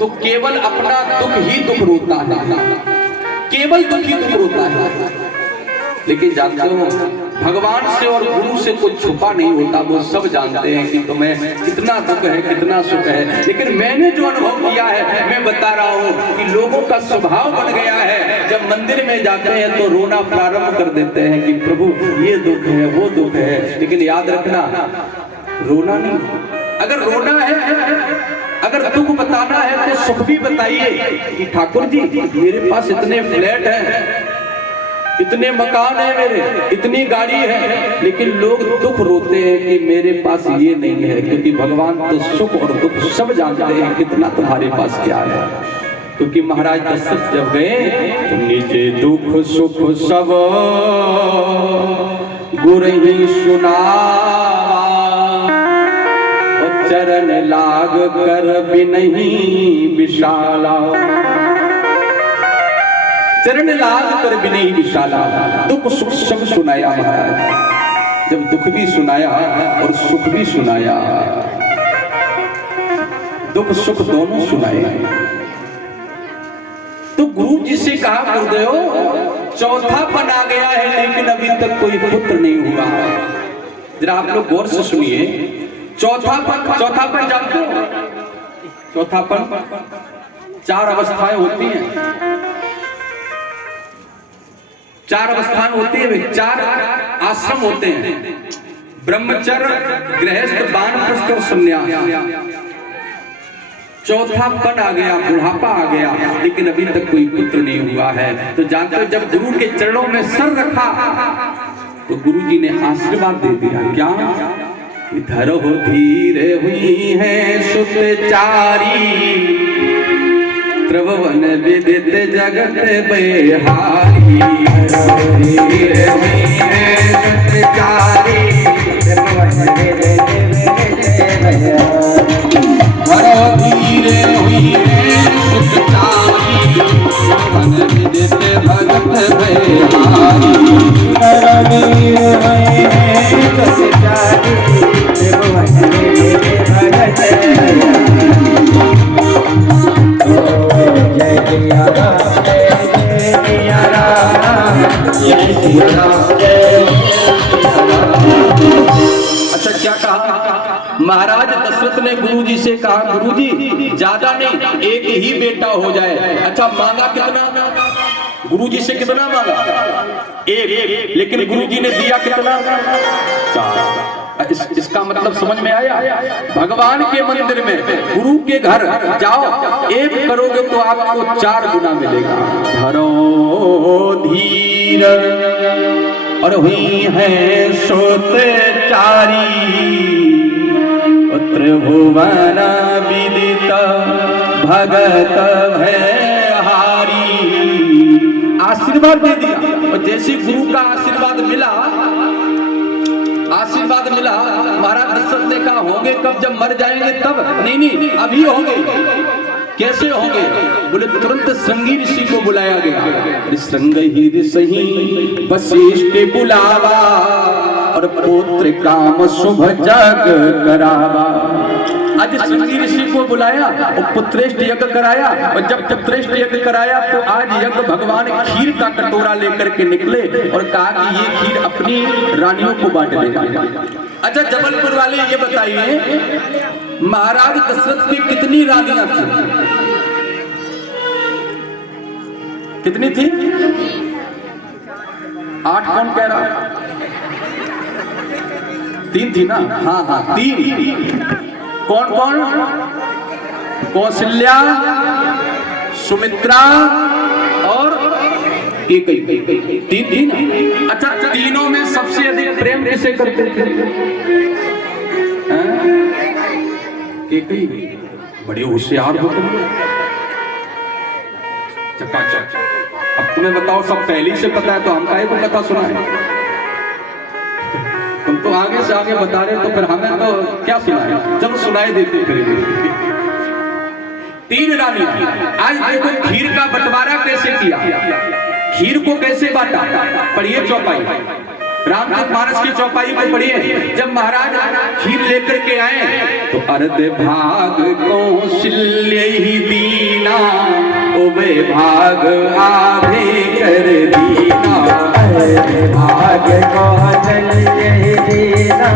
तो केवल अपना दुख ही दुख रोता है, केवल दुख ही दुख रोता है। लेकिन जानते हो भगवान से और गुरु से कुछ छुपा नहीं होता, वो सब जानते हैं कि तुम्हें कितना दुख है कितना सुख है। लेकिन मैंने जो अनुभव किया है मैं बता रहा हूँ कि लोगों का स्वभाव बन गया है, जब मंदिर में जाते हैं तो रोना प्रारंभ कर देते हैं कि प्रभु ये दुख है वो दुख है। लेकिन याद रखना रोना नहीं, अगर रोना है, अगर दुख बताना है तो सुख भी बताइए कि ठाकुर जी मेरे पास इतने फ्लैट हैं, इतने मकान है मेरे, इतनी गाड़ी है, लेकिन लोग दुख रोते हैं कि मेरे पास ये नहीं है, क्योंकि भगवान तो सुख और दुख सब जानते हैं कितना तुम्हारे पास क्या है। क्योंकि महाराज दशरथ जब गए तो नीचे दुख सुख सब गुर ही सुना, चरण लाग कर बिनहि विशाला, चरण लाग कर बिनहि विशाला। दुख सुख सब सुनाया महाराज, जब दुख भी सुनाया और सुख भी सुनाया, दुख सुख दोनों सुनाए। तो गुरु जी से कहा गुरुदेव चौथापन आ गया है लेकिन अभी तक कोई पुत्र नहीं हुआ। जरा आप लोग गौर से सुनिए, चौथापन जानते हो? चौथापन 4 अवस्थाएं होती हैं, 4 अवस्थाएं होती है, 4 आश्रम होते हैं, ब्रह्मचर्य, गृहस्थ, वानप्रस्थ और सन्यास। चौथापन आ गया, बुढ़ापा आ गया, लेकिन अभी तक कोई पुत्र नहीं हुआ है। तो जानते हो जब गुरु के चरणों में सर रखा तो गुरु जी ने आशीर्वाद दे दिया। क्या? इधर हो धीर हुई है सुतचारी, त्रिभुवन विदित जगत बेहारी, धीर हुई है सुतचारी, त्रिभुवन विदित बेहारी, धीरे हुई है सुतचारी, त्रिभुवन विदित भगत बेहारी, धीरे हुई है सुतचारी, त्रिभुवन विदित भगत बेहारी। अच्छा क्या कहा महाराज दशरथ ने गुरु जी से कहा, गुरु जी ज्यादा नहीं एक ही बेटा हो जाए। अच्छा मांगा कितना? गुरु जी से कितना मांगा? एक, लेकिन गुरु जी ने दिया कितना? 4। इसका मतलब समझ में आया? भगवान के मंदिर में गुरु के घर जाओ, 1 करोगे तो आपको 4 गुना मिलेगा। धरो धीर और हुई है सुतचारी, त्रिभुवन विदित भगत भयहारी। आशीर्वाद दे दिया, और जैसे गुरु का आशीर्वाद मिला महाराज दशरथ ने कहा होंगे कब? जब मर जाएंगे तब? नहीं अभी होंगे। कैसे होंगे? बोले तुरंत श्रृंगी ऋषि को बुलाया गया। श्रृंगी ऋषि वशिष्ठ बुलावा, और पुत्र काम शुभ जग करावा। आज श्रृंगी ऋषि को बुलाया और पुत्रेष्ठ यज्ञ कराया, और जब पुत्रेष्ठ यज्ञ कराया तो आज यज्ञ भगवान खीर का कटोरा लेकर के निकले और कहा कि ये खीर अपनी रानियों को बांट देगा। अच्छा जबलपुर वाले ये बताइए महाराज दशरथ की कितनी रानियां थी? कितनी थी? 8 कौन कह रहा? 3 थी ना? हाँ 3। कौन कौन? कौशल्या, सुमित्रा और कैकेयी। 3 थी ना? अच्छा तीनों में सबसे अधिक प्रेम किसे करते थे? कैकेयी। बड़े होशियार होते हैं, चकाचक। अब तुम्हें बताओ सब पहले से पता है तो हम काहे को कथा सुनाए? तुम तो आगे से आगे बता रहे तो फिर हमें तो क्या सुनाए? जब सुनाई देते फिर 3 रानी। आज देखो खीर का बंटवारा कैसे किया, खीर को कैसे बांटा। पढ़िए चौपाई, रामचरितमानस की चौपाई को पढ़िए। जब महाराज खीर लेकर के आए तो अर्ध भाग कौशल्य ही दी, वे भाग आधे कर दीना, भाग कौशल्य दीना,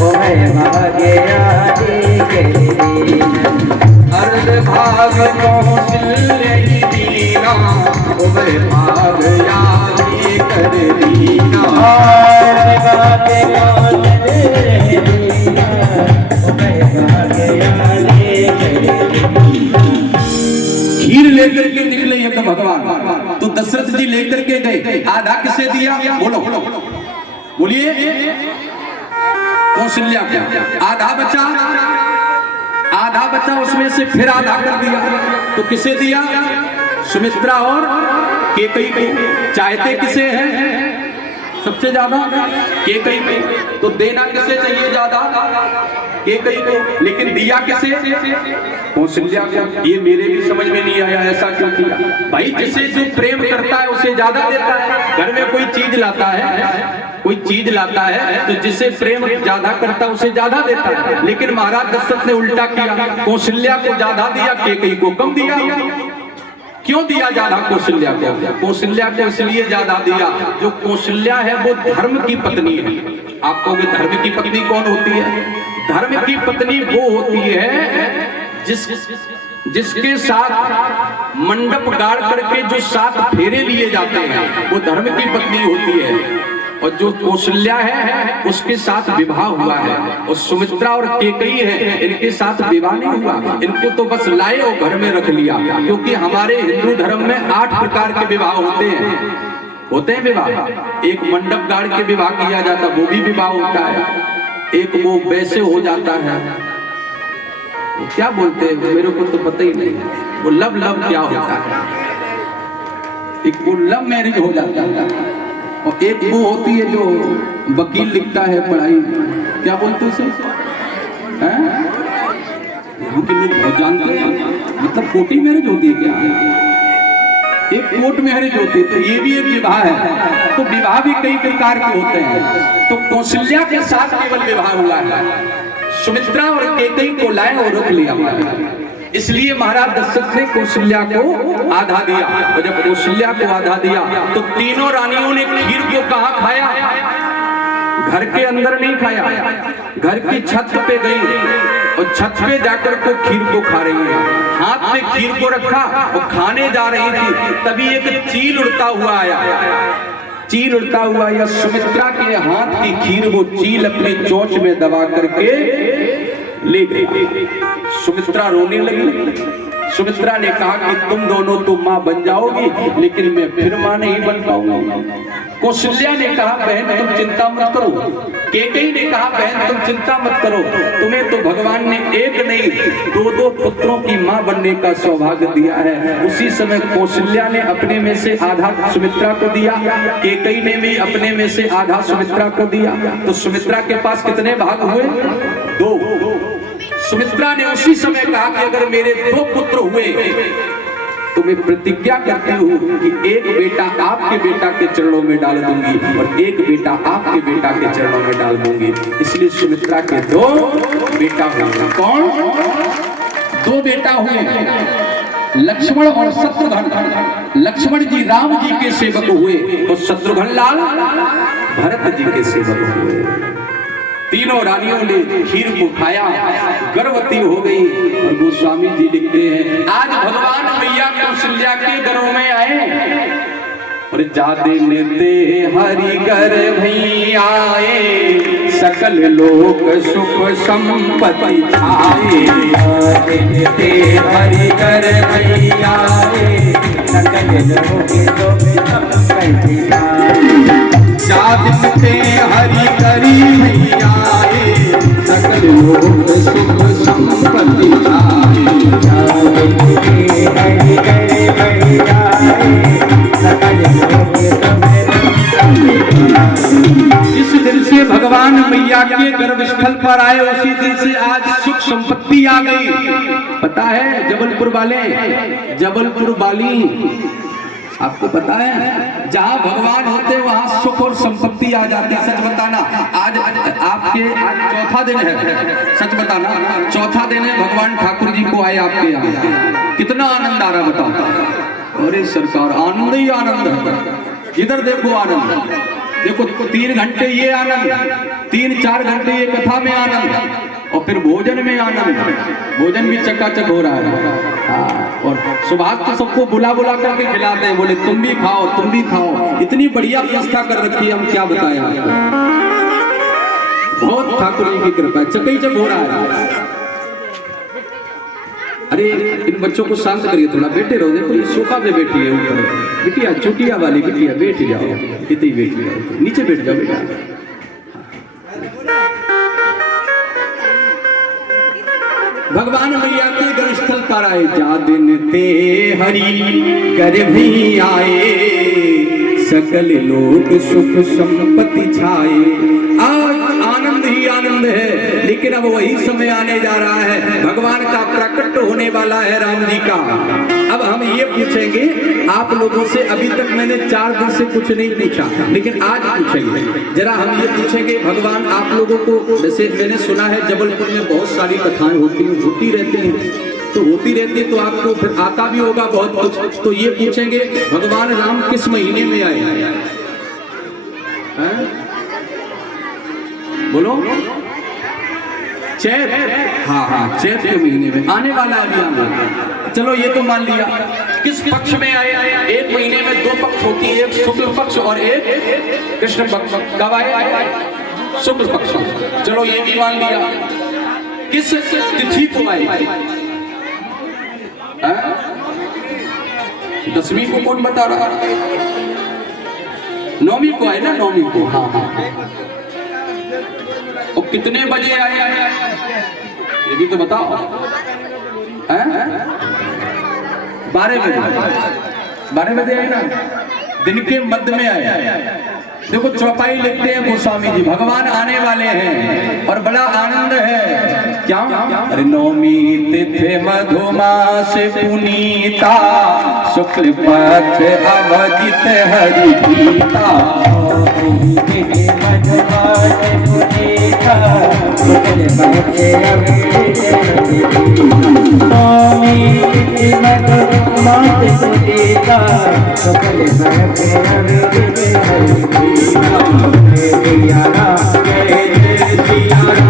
वे भाग आधे कर दीना। अर्ध भाग कौशल्य दीना, वे भाग आधे कर दीना। अर्ध भाग कौशल्य दीना, वे भाग आधे कर दीना। खीर लेकर के निकले हैं तो भगवान, तो दशरथ जी लेकर के गए। आधा किसे दिया? बोलो बोलिए। कौशल्या को आधा बचा, आधा बचा, उसमें से फिर आधा कर दिया। तो किसे दिया? सुमित्रा और केकई को। चाहते किसे हैं सबसे ज्यादा? केकई को। तो देना किसे चाहिए ज्यादा? केकई को। लेकिन दिया किसे? कौशल्या को। ये मेरे भी समझ में नहीं आया, ऐसा क्यों किया? भाई जिसे जो प्रेम करता है उसे ज्यादा देता है। घर में कोई चीज लाता है, कोई चीज लाता है तो जिसे प्रेम ज्यादा करता है उसे ज्यादा देता है। लेकिन महाराज दशरथ ने उल्टा किया, कौशल्या को ज्यादा दिया, केकई को कम दिया। क्यों दिया ज्यादा कौशल्या को? कौशल्या को इसलिए ज्यादा दिया, जो कौशल्या है वो धर्म की पत्नी है। आप कहोगे धर्म की पत्नी कौन होती है? धर्म की पत्नी वो होती है जिसके साथ मंडप गाड़ करके जो 7 फेरे लिए जाते हैं, वो धर्म की पत्नी होती है। और जो कौशल्या है उसके साथ विवाह हुआ है। और सुमित्रा और केकई है, इनके साथ विवाह नहीं हुआ। इनको तो बस लाए और घर में रख लिया। क्योंकि हमारे हिंदू धर्म में 8 प्रकार के विवाह होते हैं विवाह। एक मंडप गाड़ के विवाह किया जाता, वो भी विवाह होता है। एक वो वैसे हो जाता है, वो क्या बोलते हैं मेरे को तो पता ही नहीं, वो लव क्या होता है। एक वो लव मैरिज हो जाता है, और एक वो होती है जो वकील लिखता है पढ़ाई, क्या बोलते हैं उसे? यहाँ के लोग बहुत जानते हैं, मतलब कोर्टी मैरिज होती है क्या? एक कोर्ट मैरिज होती है। तो ये भी एक विवाह है। तो विवाह भी कई प्रकार के होते हैं। तो कौशल्या के साथ केवल विवाह हुआ है। सुमित्रा और केकई को लाए और रख लिया हुआ है। इसलिए महाराज दशरथ ने कौशल्या को आधा दिया। और जब कौशल्या को आधा दिया तो तीनों रानियों ने खीर को कहाँ खाया? घर के अंदर नहीं खाया, घर की छत पे गई और छत पे जाकर को खीर को खा रही है। हाथ में खीर को रखा और खाने जा रही थी, तभी एक चील उड़ता हुआ आया। चील उड़ता हुआ या सुमित्रा के हाथ की खीर वो चील अपने चोंच में दबा करके ले गई। सुमित्रा रोने लगी। सुमित्रा ने कहा कि तुम दोनों तो मां बन जाओगी, लेकिन मैं फिर मां नहीं बन पाऊंगी। कौशल्या ने कहा बहन तुम चिंता मत करो। केकई ने कहा बहन तुम चिंता मत करो, तुम्हें तो भगवान ने एक नहीं 2 पुत्रों की मां बनने का सौभाग्य दिया है। उसी समय कौशल्या ने अपने में से आधा सुमित्रा को दिया, केकई ने भी अपने में से आधा सुमित्रा को दिया। तो सुमित्रा के पास कितने भाग हुए? 2। सुमित्रा ने उसी समय कहा कि अगर मेरे 2 पुत्र हुए तो मैं प्रतिज्ञा करती हूँ कि एक बेटा आपके बेटा के चरणों में डाल दूंगी और एक बेटा आपके बेटा के चरणों में डाल दूंगी। इसलिए सुमित्रा के 2 बेटा हुए। कौन? 2 बेटा हुए, लक्ष्मण और शत्रुघ्न। लक्ष्मण जी राम जी के सेवक हुए और शत्रुघ्न लाल भरत जी के सेवक हुए। तीनों रानियों ने खीर को खाया, गर्भवती हो गई। और गोस्वामी जी लिखते हैं आज भगवान मैया कौशल्या के घरों में आए और जाते लेते हरि गर्भ आए, सकल लोक सुख संपत्ति आए। जाते लेते हरि गर्भ आए, सकल लोक सुख संपत्ति आए। जाते हरि गर्भ आए, सकल लोक सुख संपत्ति आए। जाते हरि गर्भ आए, सकल लोक जिस दिन से भगवान मैया के गर्भस्थल पर आए उसी दिन से आज सुख संपत्ति आ गई। पता है जबलपुर वाली आपको पता है जहाँ भगवान होते वहाँ सुख और संपत्ति आ जाती है। सच बताना आज चौथा दिन है। सच बताना चौथा दिन है भगवान ठाकुर जी को आए आपके यहाँ। कितना आनंद आ रहा बताओ। अरे सरकार आनंद ही आनंद है, जिधर देखो आनंद। देखो 3 घंटे ये आनंद, 3-4 घंटे ये कथा में आनंद, और फिर भोजन में आनंद। भोजन भी चकाचक हो रहा है। हाँ, और सुभाष तो सबको बुला बुला करके खिलाते हैं, बोले तुम भी खाओ, तुम भी खाओ। इतनी बढ़िया व्यवस्था कर रखी है, हम क्या बताएं आपको। बहुत ठाकुर जी की कृपा, चकाचक हो रहा है। अरे इन बच्चों को शांत करिए थोड़ा, बैठे रहो। देखो ये सोफा पे बैठी है ऊपर, बिटिया चुटिया वाली बिटिया, बैठ जाओ, इतनी बैठ जाओ, नीचे बैठ जाओ बेटा। भगवान मैया के गर्भस्थल पर आए, जा दिन ते हरि गर्भी आए, सकल लोक सुख संपत्ति छाए। आज आनंद ही आनंद है, लेकिन अब वही समय आने जा रहा है, भगवान का प्रकट होने वाला है, राम जी का। अब हम ये पूछेंगे आप लोगों से, अभी तक मैंने 4 दिन से कुछ नहीं पूछा, लेकिन आज पूछेंगे। जरा हम ये पूछेंगे, भगवान आप लोगों को, जैसे मैंने सुना है जबलपुर में बहुत सारी कथाएं होती रहती हैं, तो होती रहती तो आपको फिर आता भी होगा बहुत कुछ। तो ये पूछेंगे भगवान राम किस महीने में आए हैं? बोलो। चैत। हाँ, चैत के महीने में आने वाला है अभी आना। चलो ये तो मान लिया। किस पक्ष में आए? एक महीने में 2 पक्ष होती है, एक शुक्ल पक्ष और एक कृष्ण पक्ष। कब आए? शुक्ल पक्ष। चलो ये भी मान लिया। किस तिथि को आए? 10वीं को कौन बता रहा? 9वीं को आए ना, 9वीं को। हाँ। और कितने बजे आए? ये भी तो बताओ। 12 बजे आए ना, दिन के मध्य में आए। देखो चौपाई लिखते हैं गोस्वामी जी, भगवान आने वाले हैं और बड़ा आनंद है। क्या? अरे 9वीं तिथि मधुमास पुनीता, शुक्ल पक्ष अवजित हरि गीता।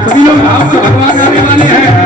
सभी लोग आपको भगवान आने वाले हैं।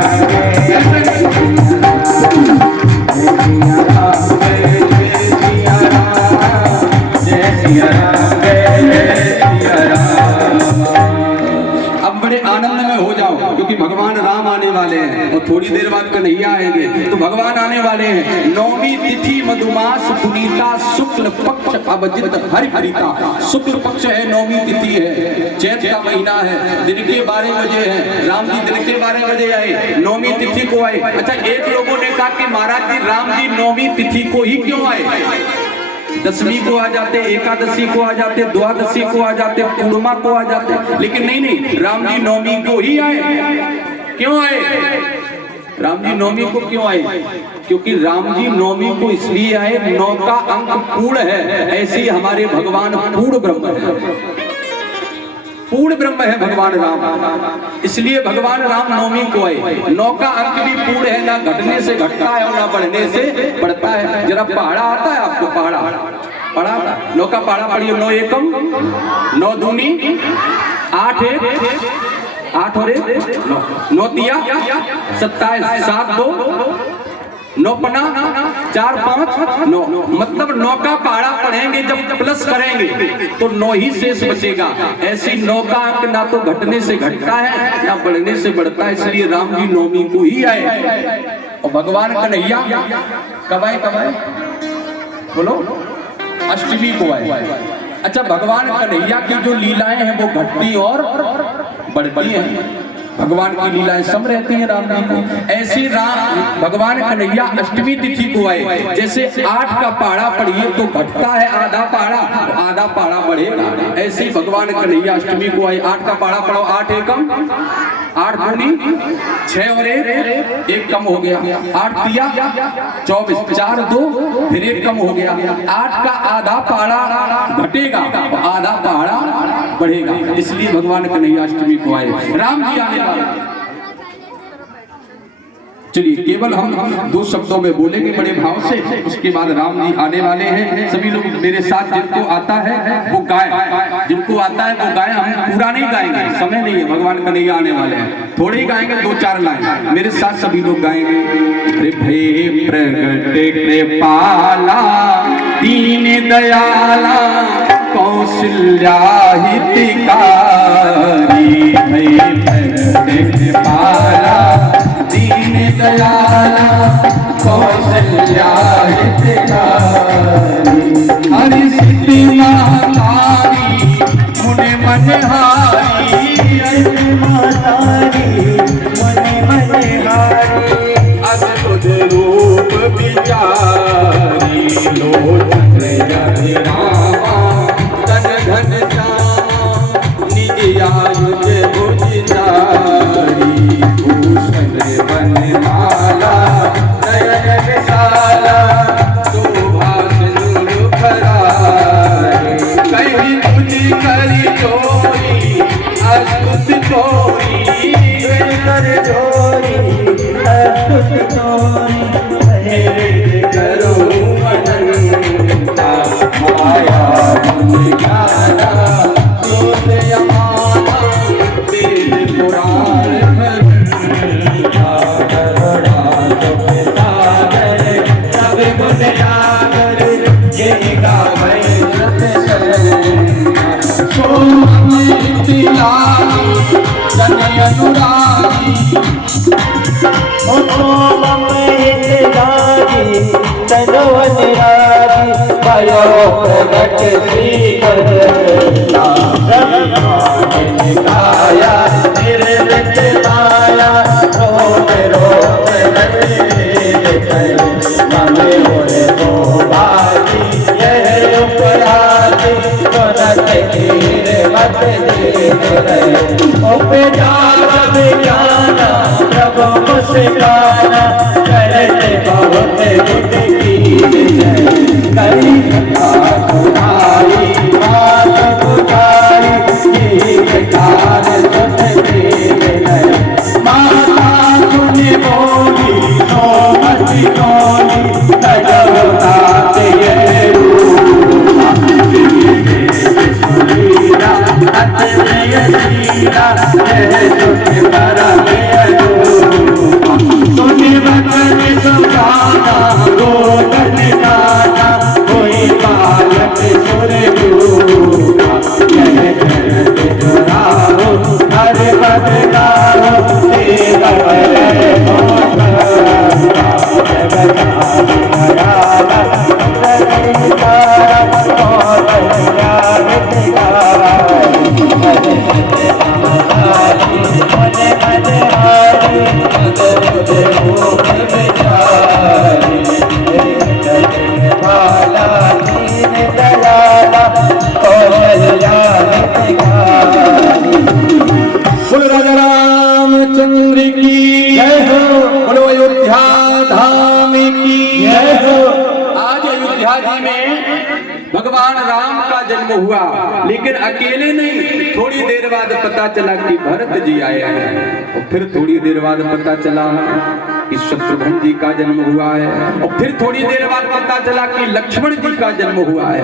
अब बड़े आनंद में हो जाओ, क्योंकि भगवान राम आने वाले हैं और थोड़ी देर बाद कन्हैया आएंगे। तो भगवान आने वाले हैं। 9वीं तिथि मधुमास पुनीता, शुक्ल पक्ष अवजित हरि हरिता। शुक्ल पक्ष है, 9वीं तिथि है, चैत का महीना है, दिन के 12 बजे है। राम जी दिन के 12 बजे आए, 9वीं तिथि को आए। अच्छा, एक लोगों ने कहा कि महाराज जी राम जी 9वीं तिथि को ही क्यों आए? 10वीं को आ जाते, एकादशी को आ जाते, द्वादशी को आ जाते, पूर्णिमा को आ जाते, लेकिन नहीं, राम जी 9वीं को ही आए। क्यों आए? राम जी 9वीं को क्यों आए? क्योंकि राम जी 9वीं को इसलिए आए, 9 का अंक पूर्ण है। ऐसे ही हमारे भगवान पूर्ण ब्रह्म है, पूर्ण ब्रह्म है भगवान राम, इसलिए भगवान राम 9वीं को आए। 9 का अंक भी पूर्ण है, ना घटने से घटता है और ना बढ़ने से बढ़ता है। जरा पहाड़ा आता है आपको? पहाड़ा पढ़ा? 9 का पहाड़ा पढ़िए। 9 एकम 9 दूनी 8 1 8 और 1 9 तिया 27 7 2 9 पना 4 5 9। मतलब 9 का पहाड़ा पढ़ेंगे जब प्लस करेंगे तो 9 ही शेष बचेगा। ऐसी 9 का अंक ना तो घटने से घटता है ना बढ़ने से बढ़ता है, इसलिए राम जी 9वीं को ही आए। और भगवान कन्हैया कब आए? कब आए? बोलो। अष्टमी को आए। अच्छा, भगवान कन्हैया की जो लीलाएं हैं वो घटती और बढ़ती हैं। भगवान की लीलाएं सम रहती हैं राम जी को। ऐसे राम भगवान कन्हैया अष्टमी तिथि को आए। जैसे 8 का पहाड़ा पढ़िए तो घटता है आधा पहाड़ा बढ़ेगा। ऐसे ही भगवान कन्हैया अष्टमी को आए। 8 का पहाड़ा पढ़ो। 8 एकम 8 दूनी 6 और 1 कम हो गया। 8 तिया 24 4 2 फिर 1 कम हो गया। 8 का आधा पहाड़ा घटेगा, आधा पहाड़ा बढ़ेगा। इसलिए भगवान कन्हैया अष्टमी को आए। राम जी आने वाले। चलिए केवल हम दो शब्दों में बोलेंगे बड़े भाव से, उसके बाद राम जी आने वाले हैं। सभी लोग मेरे साथ, जिनको आता है वो गाए, जिनको आता है वो गाए। हम पूरा नहीं गाएंगे, समय नहीं है, भगवान कन्हैया आने वाले हैं, थोड़े ही गाएंगे, 2-4 लाइन मेरे साथ सभी लोग गाएंगे। अरे भय प्रगट कृपाला दीन दयाला कौशल्या हितकारी, भय प्रगट कृपाला दीन दयाला कौशल्या हितकारी, हरि सिद्धि महाकारी मुनि मनहारी, अद्भुत रूप विचारी, लोचन जग रामा धन धन श्यामा, निज आयुध भुज धारी, भूषण वनमाला नयन विशाला, शोभा सिंधु फरारी, कहीं तुझ करी चोरी अस्तुत चोरी, कर चोरी अस्तुत चोरी, करो अनंता माया ज्ञाना लोक यमाना, वेद पुराण भगवंता, सब गुण सागर, जय गावै अनुरागी, भयो प्रगट श्री गाया निर्मित माया, रोग रोग ममे होए तो बाजी, यह उपराधी तुरंत हीर मत दे, उपजार विज्ञाना प्रभु मुस्काना, करते बहुत बुद्धि की जय, कई कथा सुनाई बात बुझाई, कार सुन के माता सुनि बोली सोमति बोली, कजवतात ये रूपा, सुनीरा अतनय सीरा, जय सुख परम अरूपा, सुनि वचन सुभाना रोदन गाना, कोई बालक सुर रूपा, जय जय दुराहो हर पद गाहो, तेरा भय राजा रामचंद्र की जय हो, बोलो अयोध्या धाम की जय हो। आज अयोध्या जी में भगवान राम का जन्म हुआ, लेकिन अकेले नहीं, थोड़ी देर बाद पता चला कि भरत जी आए हैं, और फिर थोड़ी देर बाद पता चला कि शत्रुघ्न जी का जन्म हुआ है, और फिर थोड़ी देर बाद पता चला कि लक्ष्मण जी का जन्म हुआ है।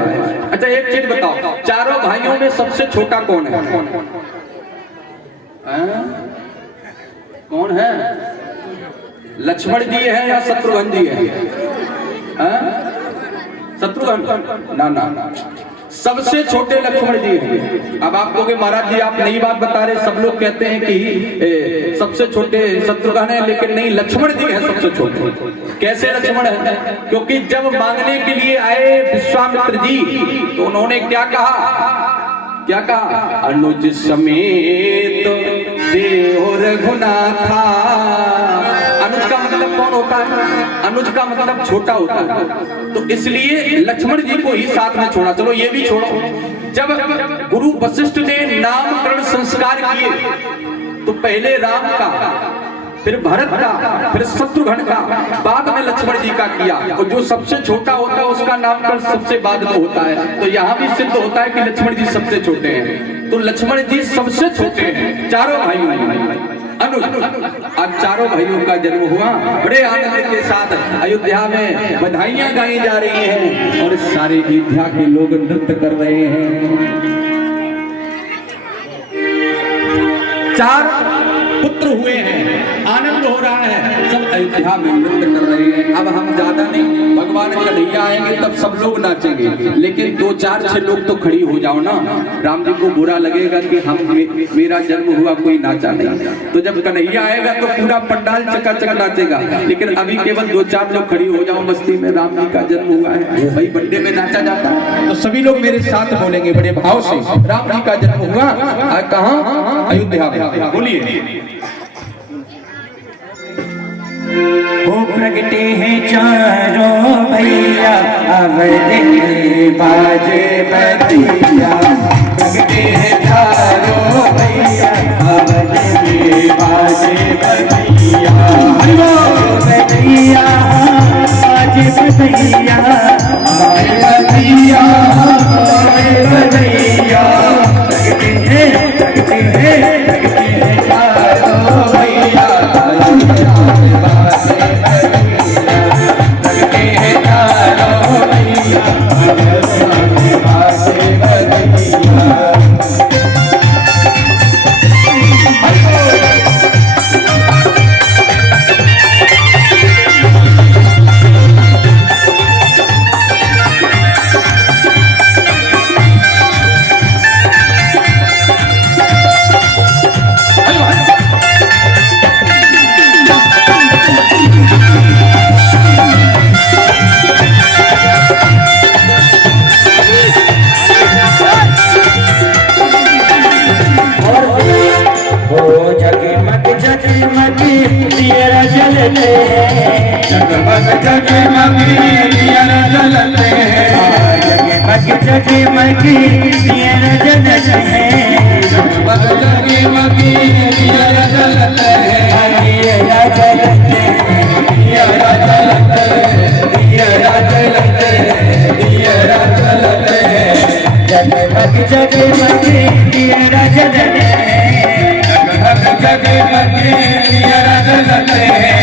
अच्छा एक चीज बताओ, चारों भाइयों में सबसे छोटा कौन है? कौन है? लक्ष्मण जी है या शत्रुघ्न जी है? शत्रुघ्न ना, सबसे छोटे लक्ष्मण जी हैं। अब आप कहोगे महाराज जी आप नई बात बता रहे, सब लोग कहते हैं कि सबसे छोटे शत्रुघ्न है, लेकिन नहीं, लक्ष्मण जी हैं सबसे छोटे। कैसे लक्ष्मण है? क्योंकि जब मांगने के लिए आए विश्वामित्र जी, तो उन्होंने क्या कहा? अनुज समेत देहो रघुनाथा। अनुज का मतलब कौन होता है? अनुज का मतलब छोटा होता है, तो इसलिए लक्ष्मण जी को ही साथ में छोड़ा। चलो ये भी छोड़ो, जब गुरु वशिष्ठ ने नामकरण संस्कार किए, तो पहले राम का, फिर भरत का, फिर शत्रुघ्न का, बाद में लक्ष्मण जी का किया। और जो सबसे छोटा होता है उसका नामकरण सबसे बाद में होता है। तो यहाँ भी सिद्ध होता है कि लक्ष्मण जी सबसे छोटे हैं। तो लक्ष्मण जी सबसे छोटे हैं चारों भाइयों में। अनुज, आज चारों भाइयों का जन्म हुआ। बड़े आनंद के साथ अयोध्या में बधाइयां गाई जा रही हैं और सारे अयोध्या के लोग नृत्य कर रहे हैं। चार पुत्र हुए हैं, आनंद हो रहा है, सब अयोध्या में नृत्य कर रहे हैं। अब हम ज्यादा नहीं, भगवान कन्हैया आएंगे तब सब लोग नाचेंगे, लेकिन 2-4-6 लोग तो खड़ी हो जाओ ना। राम जी को बुरा लगेगा कि मेरा जन्म हुआ कोई नाचा नहीं। तो जब कन्हैया आएगा तो पूरा पंडाल चकाचक नाचेगा, लेकिन अभी केवल 2-4 लोग खड़ी हो जाओ मस्ती में, राम जी का जन्म हुआ है, भाई बर्थडे में नाचा जाता है। तो सभी लोग मेरे साथ बोलेंगे बड़े भाव से, राम जी का जन्म हुआ कहाँ? अयोध्या में। बोलिए। हो प्रगटे हैं चारों भैया, अवध में बाजे बतिया। प्रगटे हैं चारों भैया, अवध में बाजे बतिया। बतिया बाजे बतिया, बाजे बतिया, बाजे बतिया। प्रगटे हैं चारों भैया, जगमगी दिया जलते हैं, जगमगी दिया जलते हैं, दिया जलते हैं, दिया जलते हैं, दिया जलते हैं, दिया जलते हैं। जगमगी जगमगी दिया जलते हैं, जगमगी दिया जलते हैं।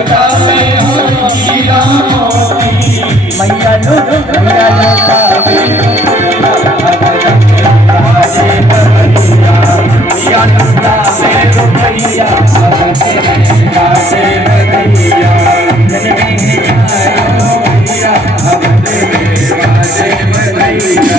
लुटावे हो हीरा मोती मैया लुटावे राजे बबैया मैया लुटावे रुपैया राजे बबैया जननी चारो मैया राजे बबैया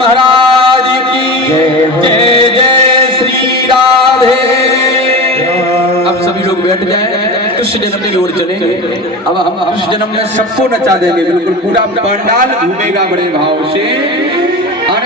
महाराज की जय जय श्री राधे। अब सभी लोग बैठ जाएं, कृष्ण जन्म की ओर चलेंगे। अब हम कृष्ण जन्म में सबको नचा देंगे, बिल्कुल पूरा पंडाल घूमेगा बड़े भाव से।